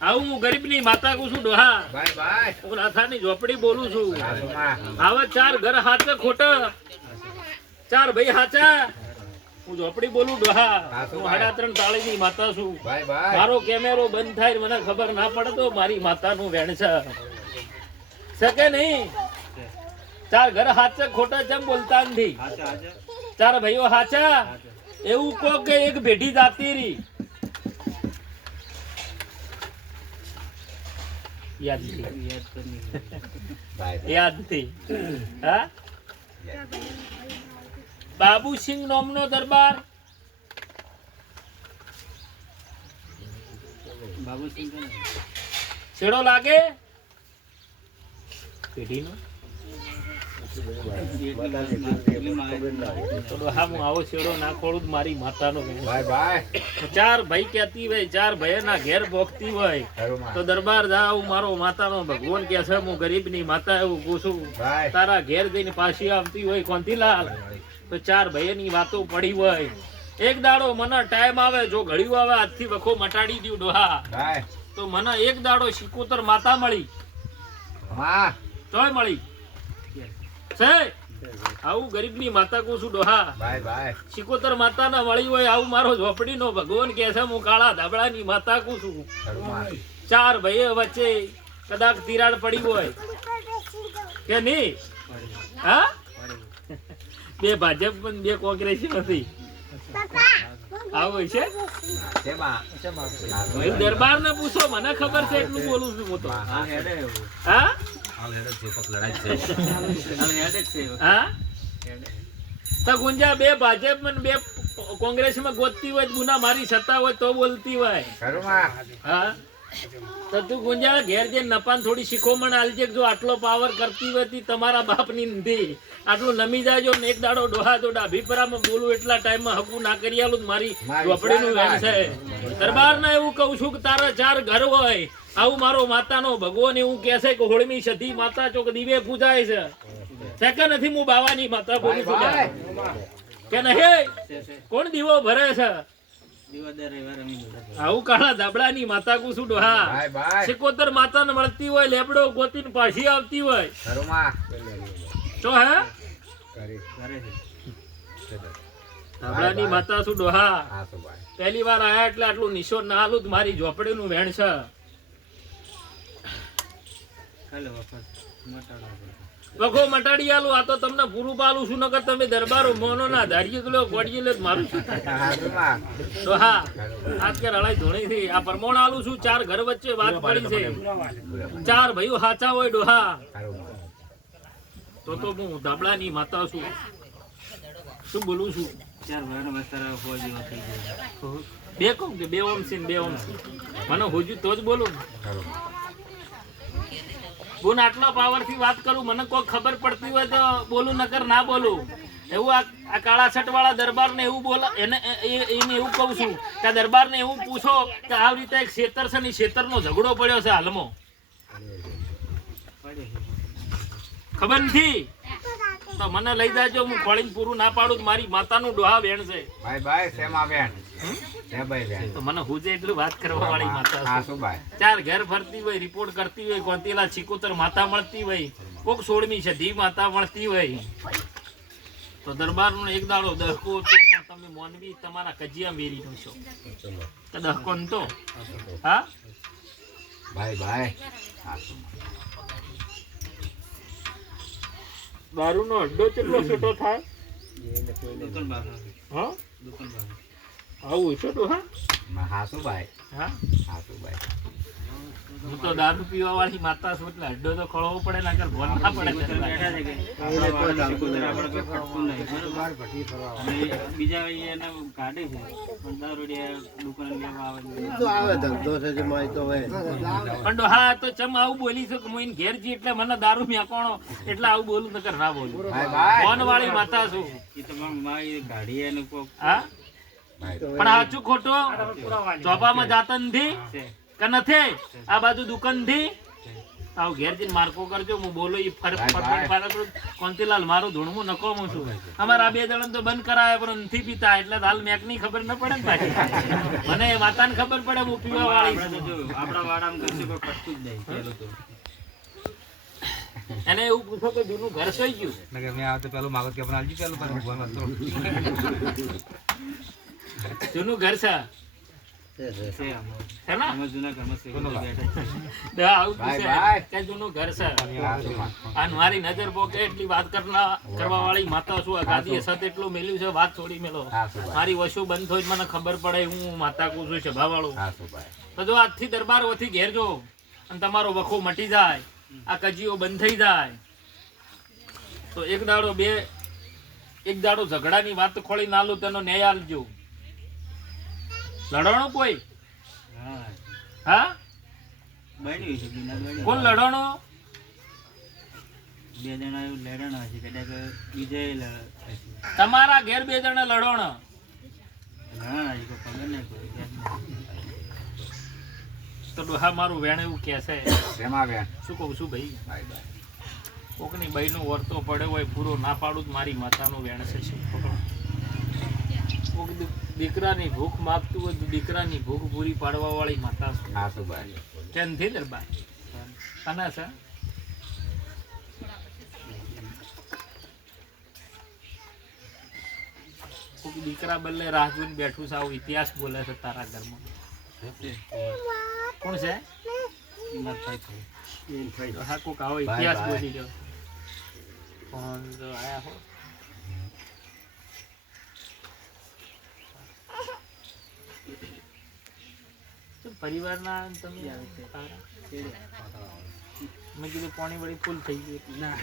આવું હું ગરીબની માતા કહું છું ડોહા. ભાઈ ભાઈ હું નાથાની ઝોપડી બોલું છું. આવા 4 ઘર હાચા ખોટા, 4 ભાઈ હાચા. હું ઝોપડી બોલું ડોહા. હું 3.5 તાળીની માતા છું. ભાઈ ભાઈ મારો કેમેરો બંધ થાય મને ખબર ના પડે તો મારી માતાનું વેણ છે. શકે નહીં. 4 ઘર હાચા ખોટા ચમ બોલતા નથી. 4 ભાઈઓ હાચા એવું કહો કે એક ભેટી જાતી રહી. યાદ થી હા બાબુસિંહ નામનો દરબાર. છેડો લાગે પેઢીનો. હા હું આવો છેડો ના ખોલું મારી માતાનો. ભાઈ ભાઈ 4 ભાઈ કહેતી હોય, 4 ભાઈના ઘેર ભોગતી હોય તો દરબાર જાવ મારો માતાનો ભગવાન કે છે હું ગરીબની માતા એવું પૂછું. તારા ઘેર જઈને પાછી આવતી હોય કોંતીલાલ તો 4 ભાઈની વાતો પડી હોય. એક દાડો મને ટાઈમ આવે જો ઘડ્યું આવે આજથી વખો મટાડી દઉં ડોહા તો મને એક દાડો શિકોતર માતા મળી. તોય મળી છે. આવું ગરીબની માતા કહું છું ડોહા. શિકોતર માતા ના મળી હોય આવું મારો ઝોપડી નો ભગવાન કે છે હું કાળા ધાબળાની માતા કહું છું. 4 ભાઈઓ વચ્ચે કદાચ તિરાડ પડી હોય કે નહીં? હા 2 ભાજપ પણ 2 કોંગ્રેસ નથી. આવું છે દરબાર ને પૂછો મને ખબર છે એટલું બોલું છું હું તો. હા તો ગુંજા 2 ભાજપ માં 2 કોંગ્રેસ માં ગોતતી હોય ગુના મારી સત્તા હોય તો બોલતી હોય. હા તો તું ગુંજા ઘેર જે નપાન થોડી શીખોમણ આલજે. જો આટલો પાવર કરતી હોય તમારા બાપની નથી આટલું નમી જાજો ને એક દાડો ડોહા તો ડાભીપરામાં બોલું એટલા ટાઈમમાં હકું ના કરી આલું મારી ઝોપડીનું વેણ છે. દરબાર ને એવું કહું છું કે તારા 4 ઘર હોય આવું મારો માતાનો ભગવાન એવું કહે છે કે હોળમી સધી માતા ચોક દીવે પૂજાય છે. કે નથી હું બાવાની માતા બોલું છું કે નહીં? કોણ દીવો ભરે છે? આવું કાળા ધાબળાની માતા કહું છું ડોહા. શિકોતર માતા ને મળતી હોય લેબડો ગોતીને પાછી આવતી હોય તો હે ધાબળાની માતા છું ડોહા. પહેલી વાર આયા એટલે આટલું નિશો ના આલું મારી ઝોપડીનું વેણ છે. વખો મટાડી આલું આ તો તમને પૂરું પાલું છું નકર તમે દરબારો મોનો ના ધારીએ તો ગોડીએ લે મારું છું તો હા આજ કે રળાઈ ધોણી થી આ પરમોણ આલું છું. 4 ઘર વચ્ચે વાત પડી છે. 4 ભાઈઓ હાચા હોય ડોહા તો હું ધાબળાની માતા છું. શું બોલું છું? 4 ભાઈનો મસ્તરા ફોજી થઈ ગયો. 2 કહું કે 2 ઓમ છે 2 ઓમ છે મને હોજ્યું તો જ બોલું. હું આટલા પાવર થી વાત કરું મને કોઈ ખબર પડતી હોય તો બોલું નકર ના બોલું. એવું આ કાળા છટ વાળા દરબાર ને એવું બોલે એને એવું કહું છું કે દરબાર ને એવું પૂછો કે આવી રીતે એક ખેતર છે ને ખેતર નો ઝઘડો પડ્યો છે હાલમાં ખબર નથી તો મને લઈ જાજો. હું ખોળીને પૂરું ના પાડું મારી માતાનું ડોહા વેણ છે. તો મને હુજે એટલું વાત કરવા વાળી માતા. 4 ઘેર ફરતી હોય રિપોર્ટ કરતી હોય કોંતીલા શિકોતર માતા મળતી હોય કોક 16મી સધી માતા મળતી હોય તો દરબાર નો એક દાડો દહકો હતો પણ તમે મોનવી તમારા કજિયા મેરી નો છો તો દહકો નતો. હા દારૂ નો અડ્ડો કેટલો છોટો થાય? હા આવું છે તો હું તો દારૂ પીવા વાળી માતા છું એટલે અડ્ડો તો ખોળવો પડે ના કર ભોન ના પડે. બીજા એને કાઢે છે પણ દારૂડિયા દુકાન લેવા આવે ધંધો છે પણ હા તો ચમ આવું બોલી છું કે હું એને ઘેર જી એટલે મને દારૂ મેકોણો એટલે આવું બોલું નકર ના બોલું. ભોન વાળી માતા છું. હા પણ સાચું ખોટું ચોપામાં જાતા નથી કે નથી? આ બાજુ દુકાન થી આવ ઘેર જઈને માર્કો કરજો હું બોલો ઈ ફરક કોંતીલાલ મારું ધૂણમું નકોમું છું અમારા 2 જણ તો બંધ કરાય પણ નથી પીતા એટલે હાલ મેક ની ખબર ન પડે ને પાછી મને માતાને ખબર પડે હું પીવા વાળી આપણા વાડામાં કરશે કોઈ કટતું જ નહીં પેલું તો એને એવું પૂછો કે જૂનું ઘર સઈ ગયું નકે મે આવતે પેલું માગત કે આપણે આલજી પેલું પર ભગવાન તો જૂનું ઘર છે હે ના અમે જૂના ઘરમાં છે બેઠા આવું પૂછે કે જૂનું ઘર છે આ મારી નજર પોકે એટલી વાત કરવા વાળી માતા છું આ ગાદીએ સત એટલું મેલ્યું છે વાત છોડી મેલો મારી વશુ બંધ થઈ મને ખબર પડે હું માતા કુ છું સભા વાળું તો જો આજથી દરબાર ઓથી ઘેર જો અને તમારો વખો મટી જાય આ કજીઓ બંધ થઈ જાય તો એક દાડો ઝઘડાની વાત ખોળી નાલું તેનો ન્યાય આલજો લડણો કોઈ હા કોણ લડણો 2 જણા લડણો છે કદાચ બીજે તમારા ઘેર 2 જણા લડણો તો ડોહા મારું વેણ એવું કે છે શું કહું છું ભાઈ કોકની બહેનો વર્તો પડ્યો હોય પૂરો ના પાડું મારી માતાનું વેણ છે કોક દીકરાની ભૂખ માગતું હોય તો દીકરાની ભૂખ પૂરી પાડવા વાળી માતા કેમ થી દરબાર આના છે કોક દીકરા બદલે રાહ જોઈને બેઠું છે આવો ઇતિહાસ બોલે છે તારા ઘરમાં કોણ છે હા કોક આવો ઇતિહાસ બોલી ગયો કોણ જો આયા હો પરિવારના તમે મેં કીધું પાણી વળી ફૂલ થઈ ગયું ના